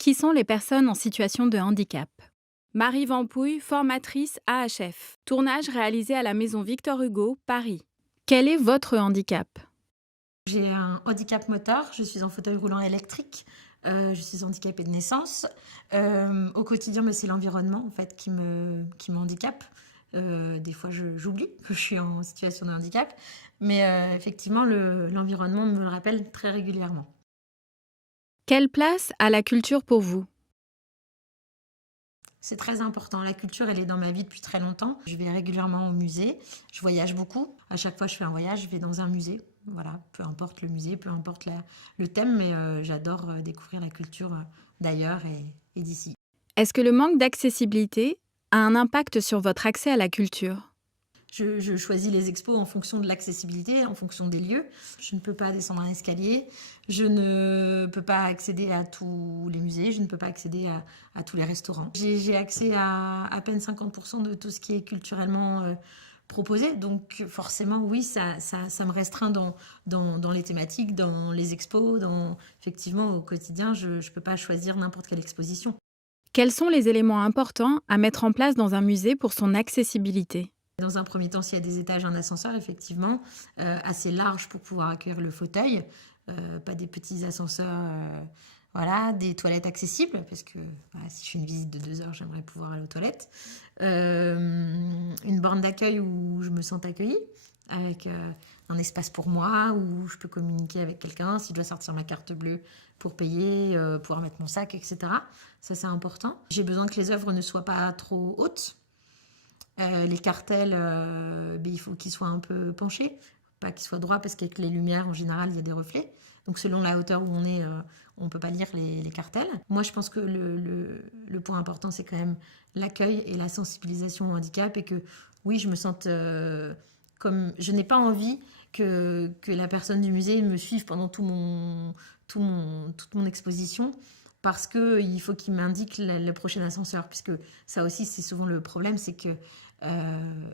Qui sont les personnes en situation de handicap? Marie Vampouille, formatrice AHF. Tournage réalisé à la Maison Victor Hugo, Paris. Quel est votre handicap? J'ai un handicap moteur, je suis en fauteuil roulant électrique, je suis handicapée de naissance. Au quotidien, c'est l'environnement en fait qui me handicape. Des fois, j'oublie que je suis en situation de handicap, mais effectivement, l'environnement me le rappelle très régulièrement. Quelle place a la culture pour vous? C'est très important. La culture, elle est dans ma vie depuis très longtemps. Je vais régulièrement au musée. Je voyage beaucoup. À chaque fois que je fais un voyage, je vais dans un musée. Voilà, peu importe le musée, peu importe le thème, mais j'adore découvrir la culture d'ailleurs et d'ici. Est-ce que le manque d'accessibilité a un impact sur votre accès à la culture? Je choisis les expos en fonction de l'accessibilité, en fonction des lieux. Je ne peux pas descendre un escalier, je ne peux pas accéder à tous les musées, je ne peux pas accéder à tous les restaurants. J'ai accès à peine 50% de tout ce qui est culturellement proposé, donc forcément oui, ça me restreint dans les thématiques, dans les expos, effectivement au quotidien, je ne peux pas choisir n'importe quelle exposition. Quels sont les éléments importants à mettre en place dans un musée pour son accessibilité? Dans un premier temps, s'il y a des étages, un ascenseur, effectivement, assez large pour pouvoir accueillir le fauteuil, pas des petits ascenseurs, voilà, des toilettes accessibles, parce que voilà, si je fais une visite de 2 heures, j'aimerais pouvoir aller aux toilettes. Une borne d'accueil où je me sens accueillie, avec un espace pour moi, où je peux communiquer avec quelqu'un, si je dois sortir ma carte bleue pour payer, pouvoir mettre mon sac, etc. Ça, c'est important. J'ai besoin que les œuvres ne soient pas trop hautes. Les cartels, il faut qu'ils soient un peu penchés, pas qu'ils soient droits parce qu'avec les lumières, en général, il y a des reflets. Donc selon la hauteur où on est, on ne peut pas lire les cartels. Moi, je pense que le point important, c'est quand même l'accueil et la sensibilisation au handicap et que oui, je me sente comme... Je n'ai pas envie que la personne du musée me suive pendant toute mon exposition parce qu'il faut qu'il m'indique le prochain ascenseur, puisque ça aussi, c'est souvent le problème, c'est que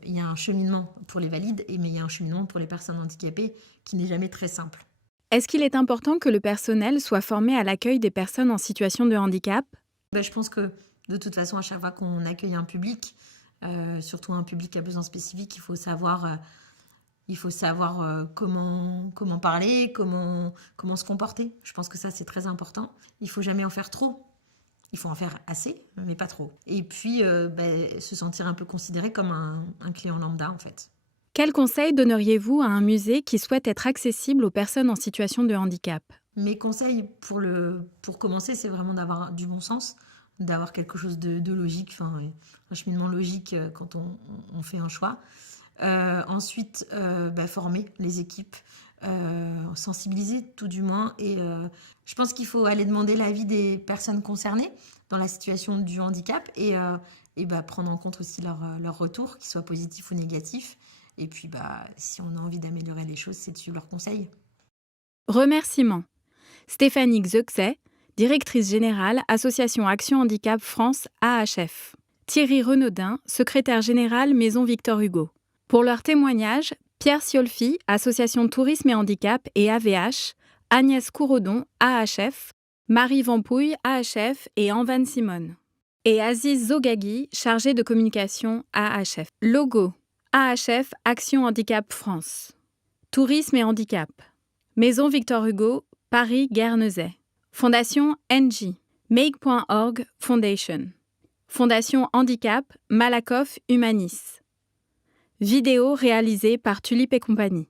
il y a un cheminement pour les valides, mais il y a un cheminement pour les personnes handicapées qui n'est jamais très simple. Est-ce qu'il est important que le personnel soit formé à l'accueil des personnes en situation de handicap? Je pense que de toute façon, à chaque fois qu'on accueille un public, surtout un public à besoins spécifiques, il faut savoir comment parler, comment se comporter. Je pense que ça, c'est très important. Il ne faut jamais en faire trop. Il faut en faire assez, mais pas trop. Et puis, se sentir un peu considéré comme un client lambda, en fait. Quels conseils donneriez-vous à un musée qui souhaite être accessible aux personnes en situation de handicap? Mes conseils pour commencer, c'est vraiment d'avoir du bon sens, d'avoir quelque chose de logique, enfin, un cheminement logique quand on fait un choix. Ensuite, former les équipes, sensibiliser tout du moins. Et je pense qu'il faut aller demander l'avis des personnes concernées dans la situation du handicap et prendre en compte aussi leur retour, qu'ils soient positifs ou négatifs. Et puis, si on a envie d'améliorer les choses, c'est de suivre leurs conseils. Remerciements. Stéphanie Xuexet, directrice générale, Association Action Handicap France AHF. Thierry Renaudin, secrétaire général, Maison Victor Hugo. Pour leur témoignage, Pierre Siolfi, Association Tourisme et Handicap et AVH, Agnès Courodon, AHF, Marie Vampouille, AHF et Anvan Simone. Et Aziz Zogagui, chargé de communication AHF. Logo AHF Action Handicap France. Tourisme et Handicap. Maison Victor Hugo, Paris-Guernesey. Fondation NG. Make.org Foundation. Fondation Handicap, Malakoff Humanis. Vidéo réalisée par Tulipe et compagnie.